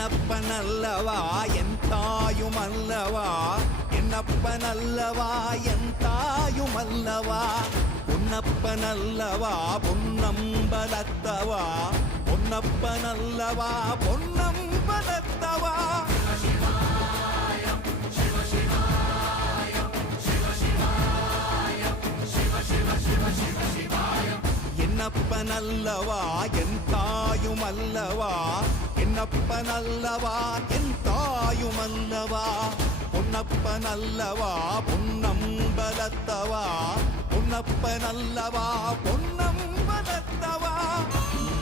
என்னப்பனல்லவா என் தாயுமல்லவா, என்னப்பனல்லவா என் தாயுமல்லவா, பொன்னப்பனல்லவா பொன்னம்பலத்தவா, பொன்னப்பனல்லவா பொன்னம்பலத்தவா. என்னப்பனல்லவா என் தாயுமல்லவா, என்னப்பனல்லவா என் தாயுமல்லவா, பொன்னப்பனல்லவா பொன்னம்பலத்தவா, பொன்னப்பனல்லவா பொன்னம்பலத்தவா.